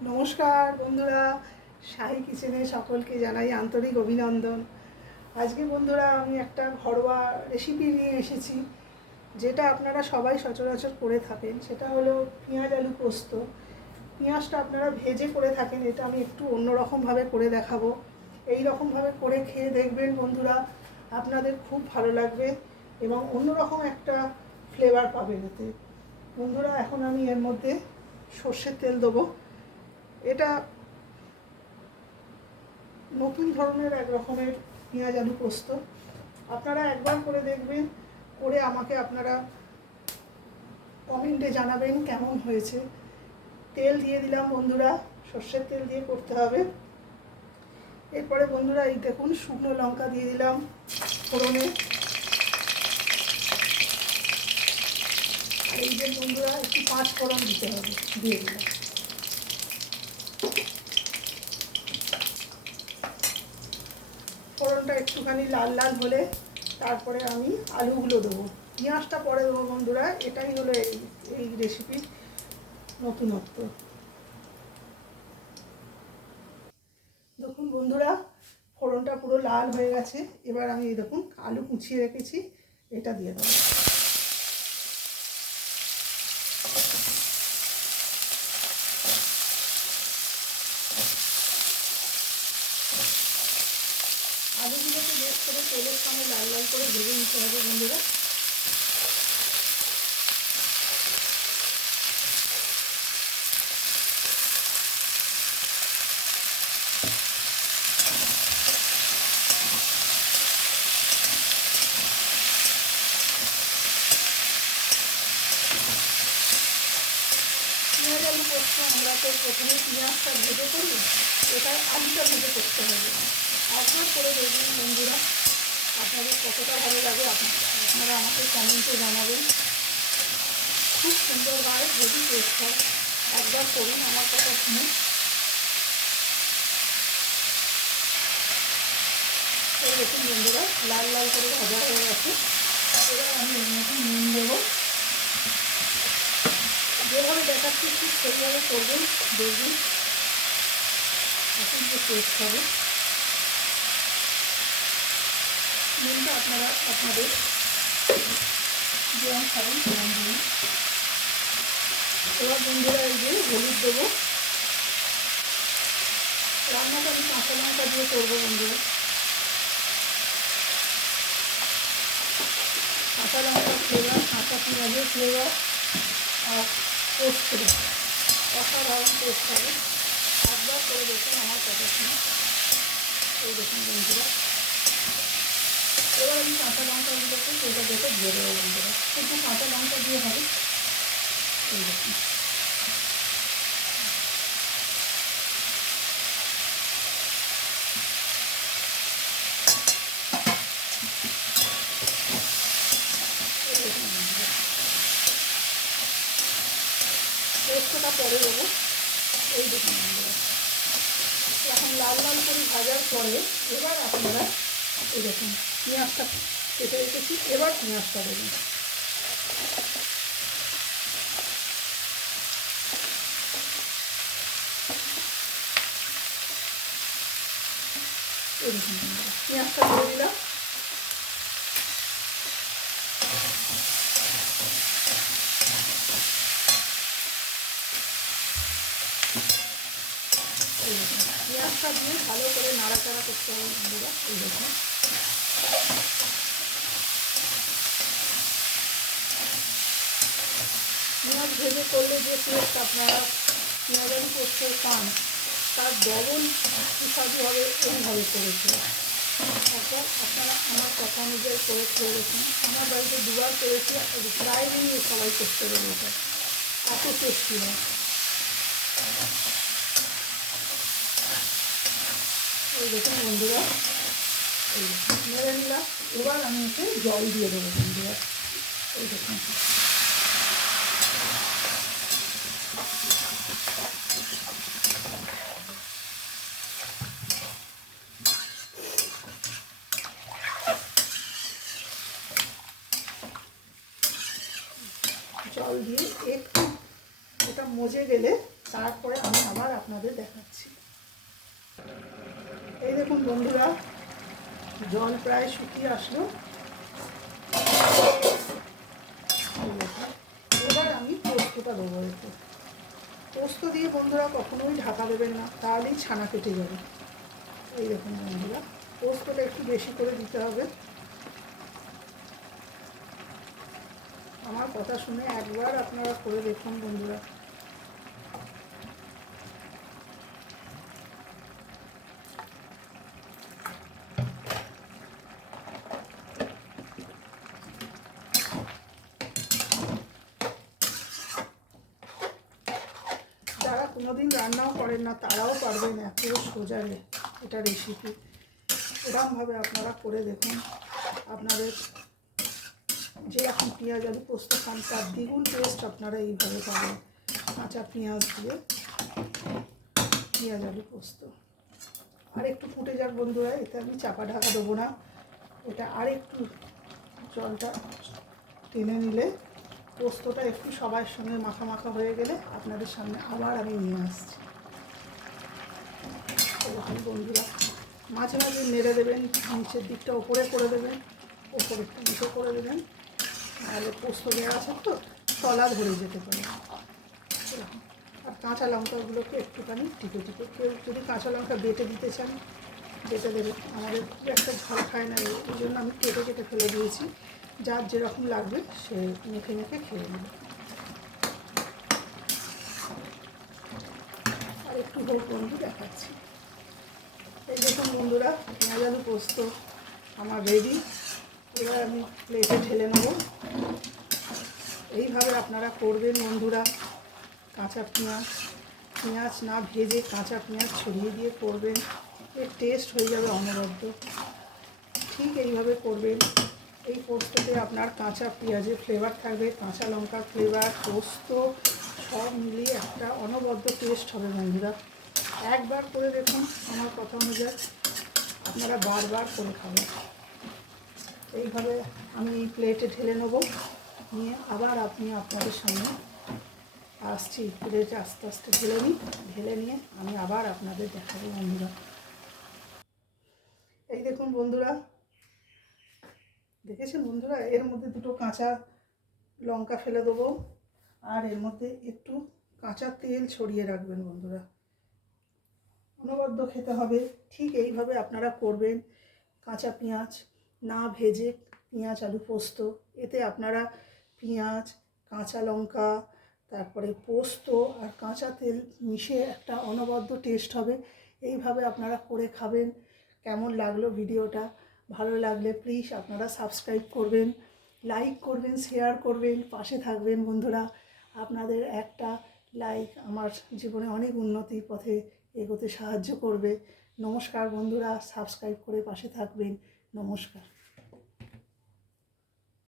নমস্কার বন্ধুরা, শাহী কিচেনে সকলকে জানাই আন্তরিক অভিনন্দন। আজকে বন্ধুরা আমি একটা ঘরোয়া রেসিপি নিয়ে এসেছি, যেটা আপনারা সবাই সচরাচর করে থাকেন। সেটা হলো পেঁয়াজ আলু পোস্ত। পেঁয়াজটা আপনারা ভেজে করে থাকেন, এটা আমি একটু অন্যরকমভাবে করে দেখাবো। এই রকমভাবে করে খেয়ে দেখবেন বন্ধুরা, আপনাদের খুব ভালো লাগবে এবং অন্যরকম একটা ফ্লেভার পাবেন এতে। বন্ধুরা, এখন আমি এর মধ্যে সর্ষের তেল দেবো। এটা নতুন ধরনের এক রকমের পেঁয়াজ আলু পোস্ত। আপনারা একবার করে দেখবেন, করে আমাকে আপনারা কমেন্টে জানাবেন কেমন হয়েছে। তেল দিয়ে দিলাম বন্ধুরা, সর্ষের তেল দিয়ে করতে হবে। এরপরে বন্ধুরা এই দেখুন, শুকনো লঙ্কা দিয়ে দিলাম ফোড়নে। আর এই যে বন্ধুরা একটু 5 ফোড়ন দিতে হবে, দিয়ে দিলাম। ফোড়নটা একটুখানি লাল লাল হলে তারপরে আমি আলুগুলো দেবো। পেঁয়াজটা পরে দেবো বন্ধুরা, এটাই হলো এই রেসিপির নতুনত্ব। দেখুন বন্ধুরা, ফোড়নটা পুরো লাল হয়ে গেছে। এবার আমি এই দেখুন আলু কুচিয়ে রেখেছি, এটা দিয়ে দেবো। আলুগুলোকে বেশ করে তেলের সঙ্গে লাল লাল করে ভেজে নিতে হবে বন্ধুরা। পেঁয়াজ আলু পোস্ত আমরা তো প্রথমে পেঁয়াজটা ভেজে করি, এটা আলুটা ভেজে করতে হবে। একবার করে দেখবেন বন্ধুরা, আপনাদের কতটা ভালো লাগে আপনারা আমাকে কমেন্টে জানাবেন। খুব সুন্দর হয়, হেভি টেস্ট হয়। একবার করুন আমার কথা শুনে। এই দেখুন বন্ধুরা, লাল লাল করে ভাজা হয়ে গেছে। এবার আমি এর মধ্যে নুন দেবো। যেভাবে দেখাচ্ছি ঠিক সেইভাবে করবেন, দেখবেন এখন যে টেস্ট হবে। নুনটা আপনারা আপনাদের যেমন খাবেন তেমন দিন। এবার বন্ধুরা এই যে হলুদ দেবো। রান্নাটা আমি কাঁচা লঙ্কা দিয়ে করবো বন্ধুরা। কাঁচা লঙ্কার ফ্লেভার, কাঁচা পেঁয়াজের ফ্লেভার আর পোস্ত অসাধারণ টেস্ট হবে। একবার করে দেখুন আমার কথা শুনে। এই দেখুন বন্ধুরা, এবার আমি কাঁচা লঙ্কাগুলোকে সেটা দেখে দিয়ে দেবো বন্ধুরা। একটু কাঁচা লঙ্কা দিয়ে হবে। এই দেখুন পোস্তটা পরে দেবো। এই দেখুন বন্ধুরা, এখন লাল লাল করে ভাজার পরে এবার আপনারা এই দেখুন পেঁয়াজটা কেটে রেখেছি, এবার পেঁয়াজটা দেবেন। এই দেখুন পেঁয়াজটা দিয়ে দিলাম। এই দেখুন পেঁয়াজটা দিয়ে ভালো করে নাড়াচাড়া করতে হবে বন্ধুরা। এই দেখুন পেঁয়াজ ভেজে করলে যে টেস্ট আপনারা পেঁয়াজ আলু পোস্ত পান, তার ডবল সুস্বাদু হবে এইভাবে করেছে। তারপর আপনারা আমার কথা অনুযায়ী করে খেয়ে দেখুন। আমার বাড়িতে দুবার করেছি, প্রায় দিনই সবাই করতে পারে এটা, এত টেস্টি হয়। এই দেখুন বন্ধুরা, এই মেরে নিলাম। এবার আমি এতে জল দিয়ে দেবো বন্ধুরা। এই দেখুন জল দিয়ে একটু এটা মজে গেলে তারপরে আমি আবার আপনাদের দেখাচ্ছি। এই দেখুন বন্ধুরা, জল প্রায় শুকিয়ে আসলো। এবার আমি পোস্তটা দেবো। এতে পোস্ত দিয়ে বন্ধুরা কখনোই ঢাকা দেবেন না, তাহলেই ছানা কেটে যাবে। এই দেখুন বন্ধুরা, পোস্তটা একটু বেশি করে দিতে হবে। আমার কথা শুনে একবার আপনারা করে দেখুন বন্ধুরা। যারা কোনোদিন রান্নাও করেন না তারাও পারবেন, এত সোজা এটা রেসিপি। এরকমভাবে আপনারা করে দেখুন, আপনাদের যে এখন পেঁয়াজ আলু পোস্ত খান তার দ্বিগুণ টেস্ট আপনারা এইভাবে পাবেন, কাঁচা পেঁয়াজ দিয়ে পেঁয়াজ আলু পোস্ত। আর একটু ফুটে যাক বন্ধুরা, এতে আমি চাপা ঢাকা দেবো না। এটা আর একটু জলটা টেনে নিলে, পোস্তটা একটু সবার সঙ্গে মাখা মাখা হয়ে গেলে আপনাদের সামনে আবার আমি নিয়ে আসছি। এরকম বন্ধুরা মাঝে মাঝে নেড়ে দেবেন, নিচের দিকটা ওপরে করে দেবেন, ওপরেরটা নিচে করে দেবেন, নাহলে পোস্ত দেওয়া আছে তো তলা ধরে যেতে পারে। এরকম। আর কাঁচা লঙ্কাগুলোকে একটুখানি টিপে টিপে, কেউ যদি কাঁচা লঙ্কা বেটে দিতে চান বেটে দেবেন। আমাদের খুব একটা ঝাল খায় না, এই জন্য আমি কেটে কেটে ফেলে দিয়েছি। যার যেরকম লাগবে সে মেখে মেখে খেয়ে নেবে। আর একটু হোক বন্ধু, দেখাচ্ছি। এই দেখুন বন্ধুরা, পেঁয়াজ আলু পোস্ত আমার রেডি। এবার আমি প্লেটে ঢেলে নেব। এইভাবে আপনারা করবেন বন্ধুরা। কাঁচা পেঁয়াজ না ভেজে কাঁচা পেঁয়াজ ছড়িয়ে দিয়ে করবেন, এর টেস্ট হয়ে যাবে অনবদ্য। ঠিক এইভাবে করবেন। এই পোস্ততে আপনার কাঁচা পেঁয়াজের ফ্লেভার থাকবে, কাঁচা লঙ্কার ফ্লেভার, পোস্ত সব মিলিয়ে একটা অনবদ্য টেস্ট হবে বন্ধুরা। একবার করে দেখুন, আমার কথা অনুযায়ী আপনারা বারবার করে খাবেন। এইভাবে আমি এই প্লেটে ঢেলে নেব, নিয়ে আবার আপনাদের সামনে আসছি। প্লেটে আস্তে আস্তে ঢেলে নিয়ে আমি আবার আপনাদের দেখাবো বন্ধুরা। এই দেখুন বন্ধুরা, দেখেছেন বন্ধুরা, এর মধ্যে দুটো কাঁচা লঙ্কা ফেলে দেবো, আর এর মধ্যে একটু কাঁচা তেল ছড়িয়ে রাখবেন বন্ধুরা। অনবদ্য খেতে হবে। ঠিক এইভাবে আপনারা করবেন। কাঁচা পেঁয়াজ না ভেজে পেঁয়াজ আলু পোস্ত, এতে আপনারা পেঁয়াজ, কাঁচা লঙ্কা, তারপরে পোস্ত আর কাঁচা তেল মিশিয়ে একটা অনবদ্য টেস্ট হবে। এইভাবে আপনারা করে খাবেন। কেমন লাগলো ভিডিওটা? ভালো লাগলে প্লিজ আপনারা সাবস্ক্রাইব করবেন, লাইক করবেন, শেয়ার করবেন, পাশে থাকবেন বন্ধুরা। আপনাদের একটা লাইক আমার জীবনে অনেক উন্নতির পথে এগোতে সাহায্য করবে। নমস্কার বন্ধুরা, সাবস্ক্রাইব করে পাশে থাকবেন। নমস্কার।